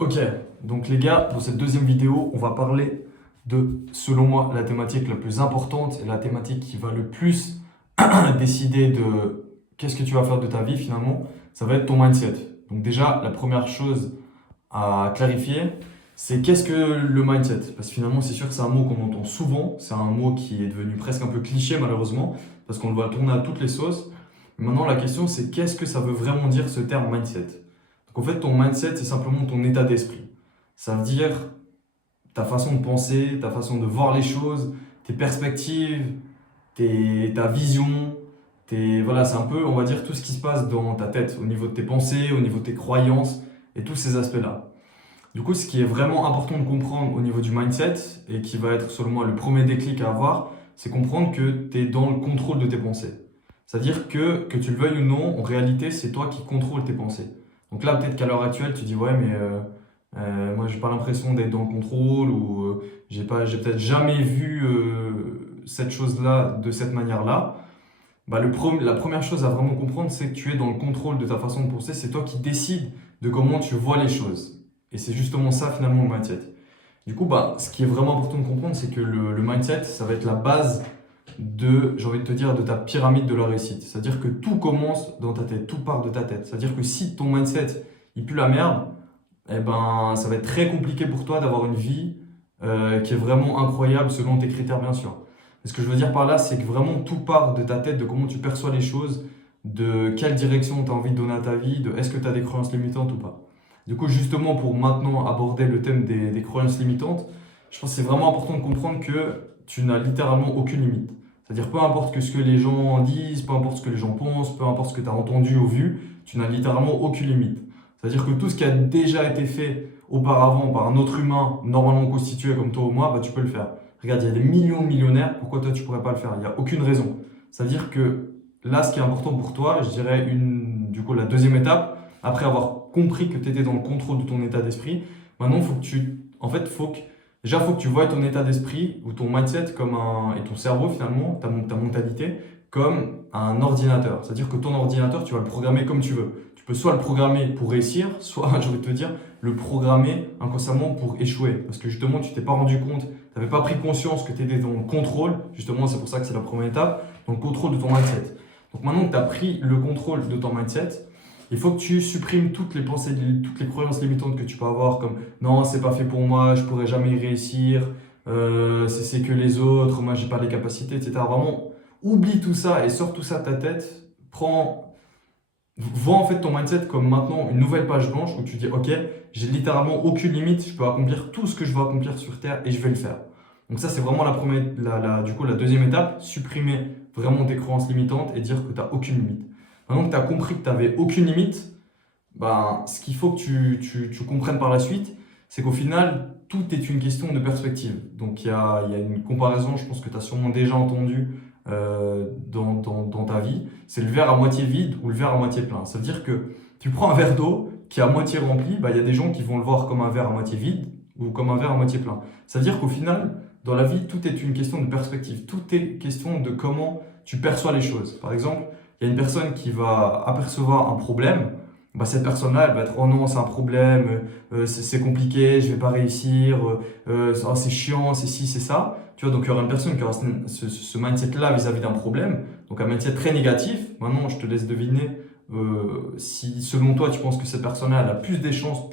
Ok, donc les gars, dans cette deuxième vidéo, on va parler de, selon moi, la thématique la plus importante et la thématique qui va le plus décider de qu'est-ce que tu vas faire de ta vie finalement, ça va être ton mindset. Donc déjà, la première chose à clarifier, c'est qu'est-ce que le mindset? Parce que finalement, c'est sûr que c'est un mot qu'on entend souvent, c'est un mot qui est devenu presque un peu cliché malheureusement, parce qu'on le voit tourner à toutes les sauces. Maintenant, la question, c'est qu'est-ce que ça veut vraiment dire ce terme mindset? Donc en fait, ton mindset, c'est simplement ton état d'esprit. Ça veut dire ta façon de penser, ta façon de voir les choses, tes perspectives, ta vision, voilà, c'est un peu, on va dire, tout ce qui se passe dans ta tête, au niveau de tes pensées, au niveau de tes croyances et tous ces aspects-là. Du coup, ce qui est vraiment important de comprendre au niveau du mindset, et qui va être selon moi le premier déclic à avoir, c'est comprendre que tu es dans le contrôle de tes pensées. C'est-à-dire que tu le veuilles ou non, en réalité, c'est toi qui contrôles tes pensées. Donc là, peut-être qu'à l'heure actuelle, tu dis, ouais, mais moi, j'ai pas l'impression d'être dans le contrôle, ou j'ai peut-être jamais vu cette chose-là de cette manière-là. Bah, la première chose à vraiment comprendre, c'est que tu es dans le contrôle de ta façon de penser. C'est toi qui décides de comment tu vois les choses. Et c'est justement ça, finalement, le mindset. Du coup, bah, ce qui est vraiment important de comprendre, c'est que le mindset, ça va être la base de, j'ai envie de te dire, de ta pyramide de la réussite. C'est-à-dire que tout commence dans ta tête, tout part de ta tête. C'est-à-dire que si ton mindset, il pue la merde, eh ben, ça va être très compliqué pour toi d'avoir une vie qui est vraiment incroyable selon tes critères, bien sûr. Et ce que je veux dire par là, c'est que vraiment tout part de ta tête, de comment tu perçois les choses, de quelle direction tu as envie de donner à ta vie, de est-ce que tu as des croyances limitantes ou pas. Du coup, justement, pour maintenant aborder le thème des croyances limitantes, je pense que c'est vraiment important de comprendre que tu n'as littéralement aucune limite. C'est-à-dire, peu importe que ce que les gens disent, peu importe ce que les gens pensent, peu importe ce que tu as entendu ou vu, tu n'as littéralement aucune limite. C'est-à-dire que tout ce qui a déjà été fait auparavant par un autre humain normalement constitué comme toi ou moi, bah, tu peux le faire. Regarde, il y a des millions de millionnaires, pourquoi toi tu pourrais pas le faire? Il n'y a aucune raison. C'est-à-dire que là, ce qui est important pour toi, je dirais du coup, la deuxième étape, après avoir compris que tu étais dans le contrôle de ton état d'esprit, maintenant, faut que en fait, déjà, faut que tu vois ton état d'esprit ou ton mindset et ton cerveau finalement, ta mentalité, comme un ordinateur. C'est-à-dire que ton ordinateur, tu vas le programmer comme tu veux. Tu peux soit le programmer pour réussir, soit, je vais te dire, le programmer inconsciemment pour échouer. Parce que justement, tu t'es pas rendu compte, tu n'avais pas pris conscience que tu étais dans le contrôle. Justement, c'est pour ça que c'est la première étape, dans le contrôle de ton mindset. Donc maintenant que tu as pris le contrôle de ton mindset, il faut que tu supprimes toutes les pensées, toutes les croyances limitantes que tu peux avoir, comme non, c'est pas fait pour moi, je pourrais jamais y réussir, c'est que les autres, moi j'ai pas les capacités, etc. Vraiment, oublie tout ça et sors tout ça de ta tête. Vois en fait ton mindset comme maintenant une nouvelle page blanche où tu dis ok, j'ai littéralement aucune limite, je peux accomplir tout ce que je veux accomplir sur Terre et je vais le faire. Donc ça c'est vraiment la première, du coup la deuxième étape, supprimer vraiment tes croyances limitantes et dire que tu n'as aucune limite. Maintenant que tu as compris que tu n'avais aucune limite, ben, ce qu'il faut que tu comprennes par la suite, c'est qu'au final, tout est une question de perspective. Donc il y a une comparaison, je pense que tu as sûrement déjà entendu dans ta vie, c'est le verre à moitié vide ou le verre à moitié plein. Ça veut dire que tu prends un verre d'eau qui est à moitié rempli, bah, il y a des gens qui vont le voir comme un verre à moitié vide ou comme un verre à moitié plein. Ça veut dire qu'au final, dans la vie, tout est une question de perspective. Tout est question de comment tu perçois les choses. Par exemple, il y a une personne qui va apercevoir un problème, bah, cette personne-là, elle va être oh non, c'est un problème, c'est compliqué, je vais pas réussir, oh, c'est chiant, c'est ci, c'est ça. Tu vois, donc il y aura une personne qui aura ce mindset-là vis-à-vis d'un problème, donc un mindset très négatif. Maintenant, je te laisse deviner si selon toi tu penses que cette personne-là elle a plus de chances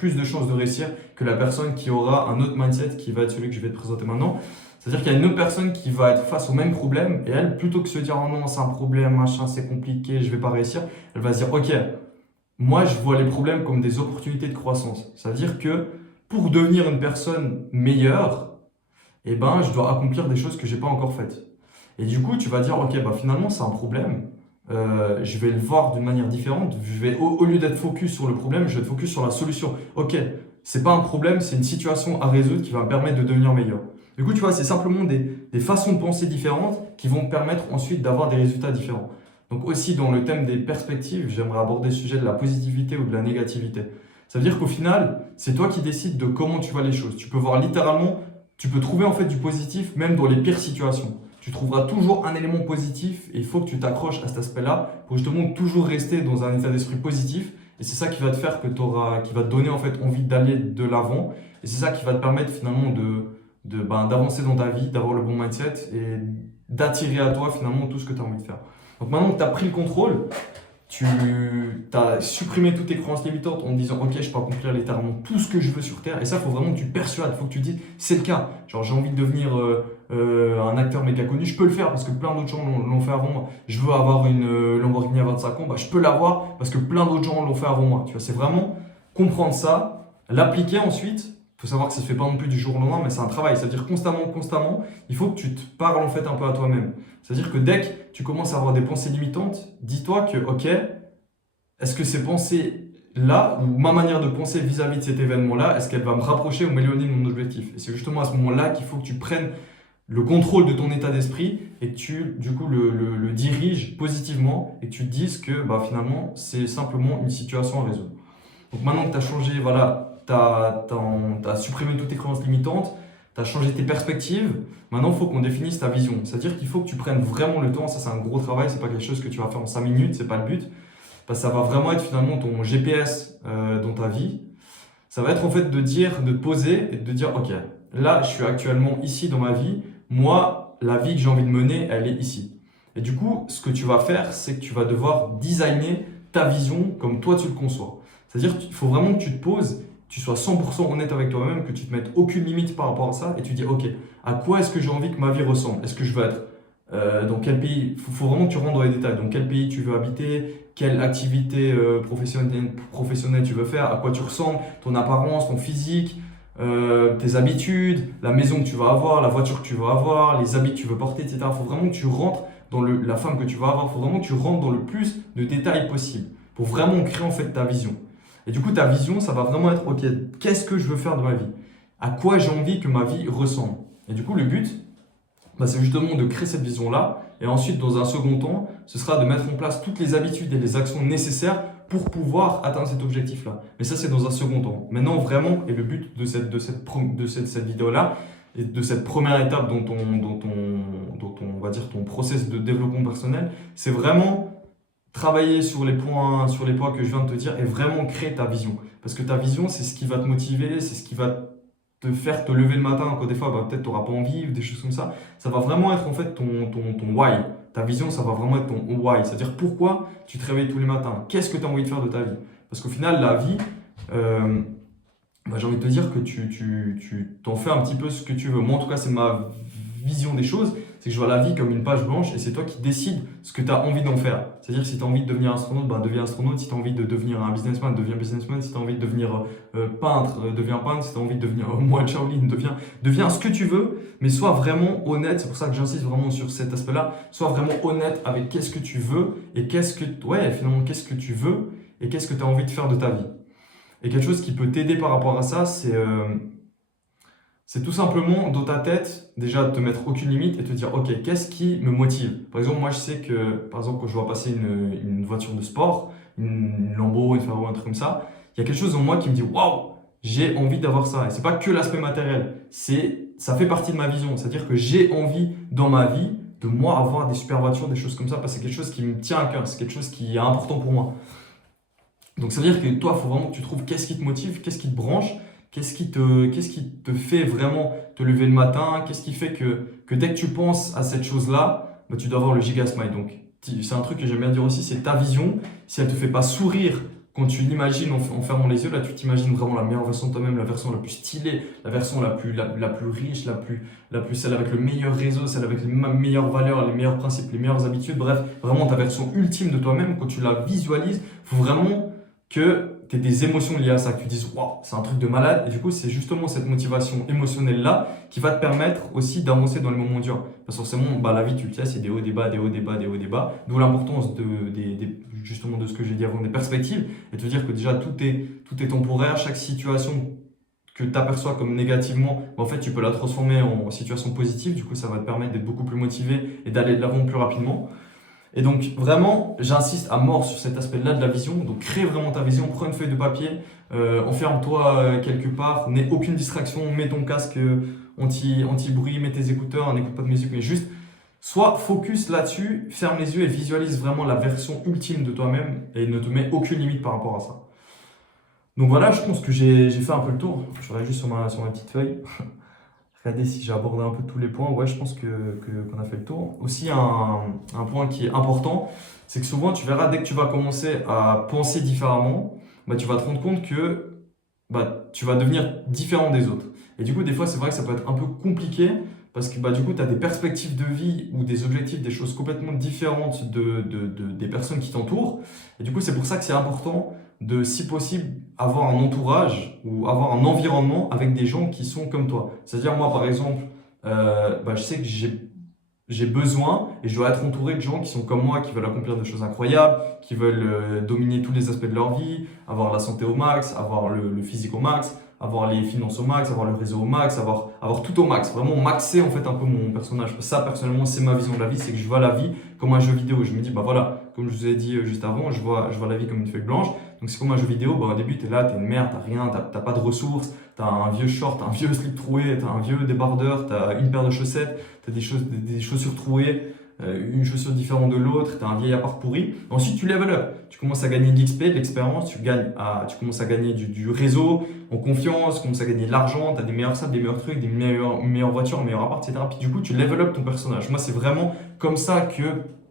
de réussir que la personne qui aura un autre mindset qui va être celui que je vais te présenter maintenant. C'est-à-dire qu'il y a une autre personne qui va être face au même problème et elle, plutôt que de se dire oh non, c'est un problème, machin, c'est compliqué, je vais pas réussir, elle va se dire ok, moi je vois les problèmes comme des opportunités de croissance. C'est-à-dire que pour devenir une personne meilleure, eh ben, je dois accomplir des choses que j'ai pas encore faites. Et du coup, tu vas dire, ok, bah finalement, c'est un problème. Je vais le voir d'une manière différente. Au lieu d'être focus sur le problème, je vais être focus sur la solution. Ok, c'est pas un problème, c'est une situation à résoudre qui va me permettre de devenir meilleur. Du coup, tu vois, c'est simplement des façons de penser différentes qui vont me permettre ensuite d'avoir des résultats différents. Donc aussi, dans le thème des perspectives, j'aimerais aborder le sujet de la positivité ou de la négativité. Ça veut dire qu'au final, c'est toi qui décides de comment tu vois les choses. Tu peux voir littéralement, tu peux trouver en fait du positif même dans les pires situations. Tu trouveras toujours un élément positif et il faut que tu t'accroches à cet aspect-là pour justement toujours rester dans un état d'esprit positif Et c'est ça qui va te faire qui va te donner en fait envie d'aller de l'avant. Et c'est ça qui va te permettre finalement d'avancer dans ta vie, d'avoir le bon mindset et d'attirer à toi finalement tout ce que tu as envie de faire. Donc maintenant que tu as pris le contrôle, tu as supprimé toutes tes croyances limitantes en te disant ok, je peux accomplir littéralement tout ce que je veux sur Terre. Et ça, il faut vraiment que tu te persuades, il faut que tu te dises c'est le cas. Genre, j'ai envie de devenir un acteur méga connu, je peux le faire parce que plein d'autres gens l'ont fait avant moi. Je veux avoir une Lamborghini à 25 ans, bah, je peux l'avoir parce que plein d'autres gens l'ont fait avant moi. Tu vois, c'est vraiment comprendre ça, l'appliquer ensuite. Il faut savoir que ça se fait pas non plus du jour au lendemain, mais c'est un travail. C'est-à-dire constamment, il faut que tu te parles en fait un peu à toi-même. C'est-à-dire que dès que tu commences à avoir des pensées limitantes, dis-toi que, ok, est-ce que ces pensées-là, ou ma manière de penser vis-à-vis de cet événement-là, est-ce qu'elle va me rapprocher ou m'éloigner de mon objectif? Et c'est justement à ce moment-là qu'il faut que tu prennes le contrôle de ton état d'esprit et que tu, du coup, le diriges positivement et que tu te dises que bah, finalement, c'est simplement une situation à résoudre. Donc maintenant que tu as changé, voilà, tu as supprimé toutes tes croyances limitantes, tu as changé tes perspectives, maintenant il faut qu'on définisse ta vision. C'est-à-dire qu'il faut que tu prennes vraiment le temps, ça c'est un gros travail, c'est pas quelque chose que tu vas faire en 5 minutes, c'est pas le but. Parce que ça va vraiment être finalement ton GPS dans ta vie. Ça va être en fait de te poser et de dire ok, là je suis actuellement ici dans ma vie, moi la vie que j'ai envie de mener, elle est ici. Et du coup, ce que tu vas faire, c'est que tu vas devoir designer ta vision comme toi tu le conçois. C'est-à-dire qu'il faut vraiment que tu te poses, tu sois 100% honnête avec toi-même, que tu te mettes aucune limite par rapport à ça et tu dis ok, à quoi est-ce que j'ai envie que ma vie ressemble? Est-ce que je veux être dans quel pays? Faut vraiment que tu rentres dans les détails. Dans quel pays tu veux habiter? Quelle activité professionnelle tu veux faire? À quoi tu ressembles? Ton apparence, ton physique, tes habitudes, la maison que tu vas avoir, la voiture que tu vas avoir, les habits que tu veux porter, etc. Il faut vraiment que tu rentres dans la femme que tu vas avoir. Il faut vraiment que tu rentres dans le plus de détails possible pour vraiment créer en fait ta vision. Et du coup, ta vision, ça va vraiment être ok, qu'est-ce que je veux faire de ma vie? À quoi j'ai envie que ma vie ressemble? Et du coup, le but, bah, c'est justement de créer cette vision-là. Et ensuite, dans un second temps, ce sera de mettre en place toutes les habitudes et les actions nécessaires pour pouvoir atteindre cet objectif-là. Mais ça, c'est dans un second temps. Maintenant, vraiment, et le but de cette vidéo-là, et de cette première étape on va dire, ton process de développement personnel, c'est vraiment travailler sur les points que je viens de te dire et vraiment créer ta vision. Parce que ta vision, c'est ce qui va te motiver, c'est ce qui va te faire te lever le matin quand des fois bah, peut-être tu n'auras pas envie ou des choses comme ça. Ça va vraiment être en fait ton why. Ta vision, ça va vraiment être ton why. C'est-à-dire pourquoi tu te réveilles tous les matins. Qu'est-ce que tu as envie de faire de ta vie? Parce qu'au final, la vie, bah, j'ai envie de te dire que tu t'en fais un petit peu ce que tu veux. Moi, en tout cas, c'est ma vision des choses. C'est que je vois la vie comme une page blanche et c'est toi qui décides ce que tu as envie d'en faire. C'est-à-dire si tu as envie de devenir astronaute, bah, deviens astronaute. Si tu as envie de devenir un businessman, deviens businessman. Si tu as envie de devenir peintre, deviens peintre. Si tu as envie de devenir moine Shaolin, deviens ce que tu veux, mais sois vraiment honnête. C'est pour ça que j'insiste vraiment sur cet aspect-là. Sois vraiment honnête avec qu'est-ce que tu veux et finalement, qu'est-ce que tu veux et qu'est-ce que tu as envie de faire de ta vie. Et quelque chose qui peut t'aider par rapport à ça, c'est tout simplement dans ta tête, déjà de te mettre aucune limite et te dire ok, qu'est-ce qui me motive? Par exemple, moi je sais que par exemple, quand je vois passer une voiture de sport, une Lambo, une Ferrari, un truc comme ça, il y a quelque chose en moi qui me dit waouh, j'ai envie d'avoir ça. Et c'est pas que l'aspect matériel, ça fait partie de ma vision. C'est-à-dire que j'ai envie dans ma vie de moi avoir des super voitures, des choses comme ça, parce que c'est quelque chose qui me tient à cœur, c'est quelque chose qui est important pour moi. Donc ça veut dire que toi, il faut vraiment que tu trouves qu'est-ce qui te motive, qu'est-ce qui te branche, qu'est-ce qui te fait vraiment te lever le matin, qu'est-ce qui fait que dès que tu penses à cette chose-là, bah, tu dois avoir le giga smile. Donc c'est un truc que j'aime bien dire aussi, c'est ta vision. Si elle ne te fait pas sourire quand tu l'imagines en fermant les yeux, là tu t'imagines vraiment la meilleure version de toi-même, la version la plus stylée, la version la plus riche, celle avec le meilleur réseau, celle avec les meilleures valeurs, les meilleurs principes, les meilleures habitudes, bref, vraiment ta version ultime de toi-même, quand tu la visualises, il faut vraiment que tu aies des émotions liées à ça, que tu dises waouh, c'est un truc de malade. Et du coup, c'est justement cette motivation émotionnelle-là qui va te permettre aussi d'avancer dans les moments durs. Parce que forcément, bah, la vie, tu le sais, c'est des hauts, des bas, des hauts, des bas, des hauts, des bas. D'où l'importance justement de ce que j'ai dit avant, des perspectives. Et te dire que déjà, tout est temporaire. Chaque situation que tu aperçois comme négativement, bah, en fait, tu peux la transformer en situation positive. Du coup, ça va te permettre d'être beaucoup plus motivé et d'aller de l'avant plus rapidement. Et donc vraiment, j'insiste à mort sur cet aspect-là de la vision. Donc crée vraiment ta vision, prends une feuille de papier, enferme-toi quelque part, n'aie aucune distraction, mets ton casque anti-bruit, mets tes écouteurs, n'écoute pas de musique, mais juste sois focus là-dessus, ferme les yeux et visualise vraiment la version ultime de toi-même et ne te mets aucune limite par rapport à ça. Donc voilà, je pense que j'ai fait un peu le tour. Je regarde juste sur ma petite feuille. Regardez si j'ai abordé un peu tous les points. Ouais, je pense qu'on a fait le tour. Aussi, un point qui est important, c'est que souvent, tu verras, dès que tu vas commencer à penser différemment, bah, tu vas te rendre compte que bah, tu vas devenir différent des autres. Et du coup, des fois, c'est vrai que ça peut être un peu compliqué parce que bah, du coup, tu as des perspectives de vie ou des objectifs, des choses complètement différentes des personnes qui t'entourent. Et du coup, c'est pour ça que c'est important de, si possible, avoir un entourage ou avoir un environnement avec des gens qui sont comme toi. C'est-à-dire, moi, par exemple, bah, je sais que j'ai besoin et je dois être entouré de gens qui sont comme moi, qui veulent accomplir des choses incroyables, qui veulent dominer tous les aspects de leur vie, avoir la santé au max, avoir le physique au max, avoir les finances au max, avoir le réseau au max, avoir tout au max. Vraiment maxer en fait un peu mon personnage. Ça, personnellement, c'est ma vision de la vie, c'est que je vois la vie comme un jeu vidéo. Je me dis, bah voilà, comme je vous ai dit juste avant, je vois la vie comme une feuille blanche. Donc c'est comme un jeu vidéo, bah, au début, tu es là, tu es une merde, tu rien, t'as pas de ressources, tu as un vieux short, un vieux slip troué, tu as un vieux débardeur, tu as une paire de chaussettes, tu as des chaussures trouées, une chaussure différente de l'autre, tu as un vieil appart pourri. Ensuite, tu level up. Tu commences à gagner de l'XP, de l'expérience, tu commences à gagner du réseau, en confiance, tu commences à gagner de l'argent, tu as des meilleurs sables, des meilleurs trucs, des meilleures voitures, meilleurs apparts, etc. Puis du coup, tu level up ton personnage. Moi, c'est vraiment comme ça que,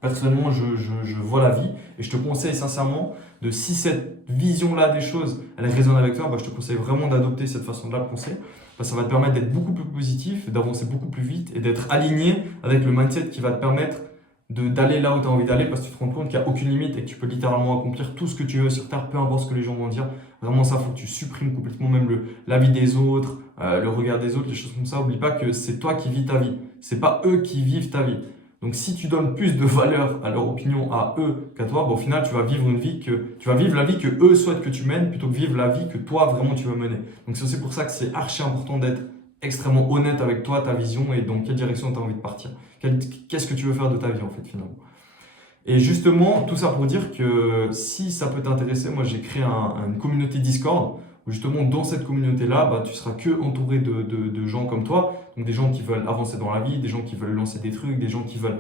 personnellement, je vois la vie. Et je te conseille sincèrement si cette vision-là des choses, elle résonne avec toi, bah, je te conseille vraiment d'adopter cette façon-là de penser. Bah, ça va te permettre d'être beaucoup plus positif, d'avancer beaucoup plus vite et d'être aligné avec le mindset qui va te permettre d'aller là où tu as envie d'aller parce que tu te rends compte qu'il n'y a aucune limite et que tu peux littéralement accomplir tout ce que tu veux sur Terre, peu importe ce que les gens vont dire. Vraiment, ça, il faut que tu supprimes complètement même l'avis des autres, le regard des autres, les choses comme ça. N'oublie pas que c'est toi qui vis ta vie. C'est pas eux qui vivent ta vie. Donc, si tu donnes plus de valeur à leur opinion, à eux, qu'à toi, bah, au final, tu vas vivre la vie que eux souhaitent que tu mènes plutôt que vivre la vie que toi, vraiment, tu veux mener. Donc, c'est aussi pour ça que c'est archi important d'être extrêmement honnête avec toi, ta vision et dans quelle direction tu as envie de partir. Qu'est-ce que tu veux faire de ta vie, en fait, finalement. Et justement, tout ça pour dire que si ça peut t'intéresser, moi, j'ai créé une communauté Discord où justement, dans cette communauté-là, bah, tu seras que entouré de gens comme toi. Donc, des gens qui veulent avancer dans la vie, des gens qui veulent lancer des trucs, des gens qui veulent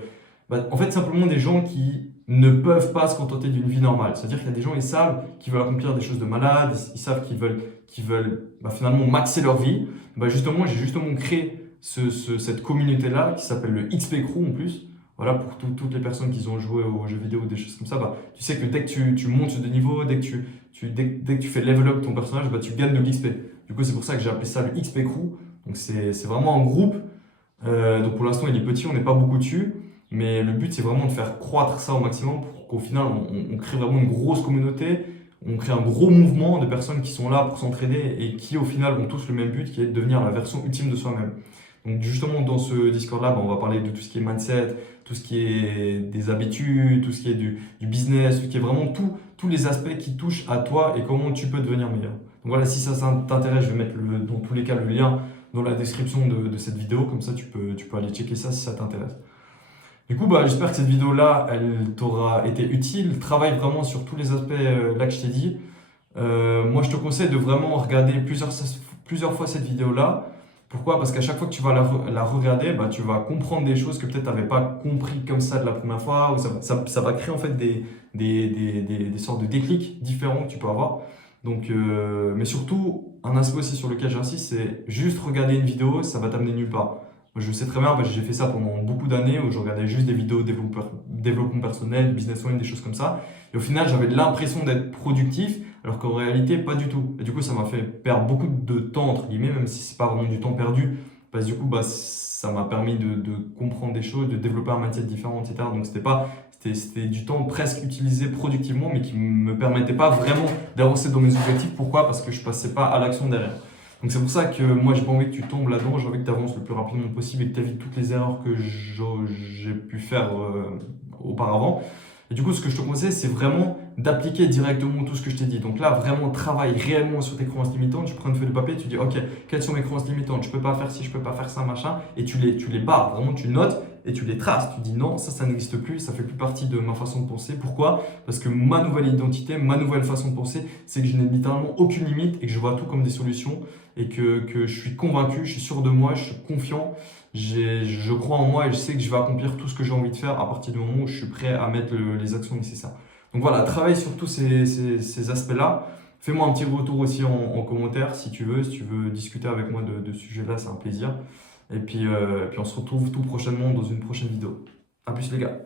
bah, en fait, simplement des gens qui ne peuvent pas se contenter d'une vie normale. C'est-à-dire qu'il y a des gens, ils savent qu'ils veulent accomplir des choses de malade, ils savent qu'ils veulent bah, finalement maxer leur vie. Bah, justement, j'ai justement créé cette communauté-là qui s'appelle le XP Crew en plus. Voilà, pour toutes les personnes qui ont joué aux jeux vidéo ou des choses comme ça, bah, tu sais que dès que tu montes de niveau, dès que tu fais level up ton personnage, bah, tu gagnes de l'XP. Du coup, c'est pour ça que j'ai appelé ça le XP Crew. Donc, c'est vraiment un groupe. Donc, pour l'instant, il est petit, on n'est pas beaucoup dessus. Mais le but, c'est vraiment de faire croître ça au maximum pour qu'au final, on crée vraiment une grosse communauté, on crée un gros mouvement de personnes qui sont là pour s'entraider et qui, au final, ont tous le même but, qui est de devenir la version ultime de soi-même. Donc, justement, dans ce Discord-là, bah, on va parler de tout ce qui est mindset, tout ce qui est des habitudes, tout ce qui est du business, tout ce qui est vraiment tous les aspects qui touchent à toi et comment tu peux devenir meilleur. Donc voilà, si ça t'intéresse, je vais mettre dans tous les cas le lien dans la description de cette vidéo, comme ça tu peux aller checker ça si ça t'intéresse. Du coup, bah, j'espère que cette vidéo-là, elle t'aura été utile. Travaille vraiment sur tous les aspects là que je t'ai dit. Moi, je te conseille de vraiment regarder plusieurs fois cette vidéo-là. Pourquoi? Parce qu'à chaque fois que tu vas la regarder, bah, tu vas comprendre des choses que peut-être tu n'avais pas compris comme ça de la première fois. Ou ça va créer en fait des sortes de déclics différents que tu peux avoir. Donc, mais surtout, un aspect aussi sur lequel j'insiste, c'est juste regarder une vidéo, ça va t'amener nulle part. Moi, je sais très bien, j'ai fait ça pendant beaucoup d'années où je regardais juste des vidéos de développement personnel, business one, des choses comme ça. Et au final, j'avais l'impression d'être productif, alors qu'en réalité, pas du tout. Et du coup, ça m'a fait perdre beaucoup de temps, entre guillemets, même si c'est pas vraiment du temps perdu. Parce que du coup, bah, ça m'a permis de comprendre des choses, de développer un mindset différent, etc. Donc, c'était du temps presque utilisé productivement, mais qui ne me permettait pas vraiment d'avancer dans mes objectifs. Pourquoi? Parce que je passais pas à l'action derrière. Donc c'est pour ça que moi j'ai pas envie que tu tombes là-dedans, j'ai envie que tu avances le plus rapidement possible et que tu évites toutes les erreurs que j'ai pu faire auparavant. Et du coup, ce que je te conseille, c'est vraiment d'appliquer directement tout ce que je t'ai dit. Donc là, vraiment, travaille réellement sur tes croyances limitantes. Tu prends une feuille de papier, tu dis, OK, quelles sont mes croyances limitantes? Je peux pas faire ci, je peux pas faire ça, machin. Et tu les barres. Vraiment, tu notes et tu les traces. Tu dis, non, ça n'existe plus. Ça fait plus partie de ma façon de penser. Pourquoi? Parce que ma nouvelle identité, ma nouvelle façon de penser, c'est que je n'ai littéralement aucune limite et que je vois tout comme des solutions et que je suis convaincu, je suis sûr de moi, je suis confiant. Je crois en moi et je sais que je vais accomplir tout ce que j'ai envie de faire à partir du moment où je suis prêt à mettre les actions nécessaires. Donc voilà, travaille sur tous ces aspects-là. Fais-moi un petit retour aussi en commentaire si tu veux discuter avec moi de ce sujet-là, c'est un plaisir. Et puis on se retrouve tout prochainement dans une prochaine vidéo. À plus les gars.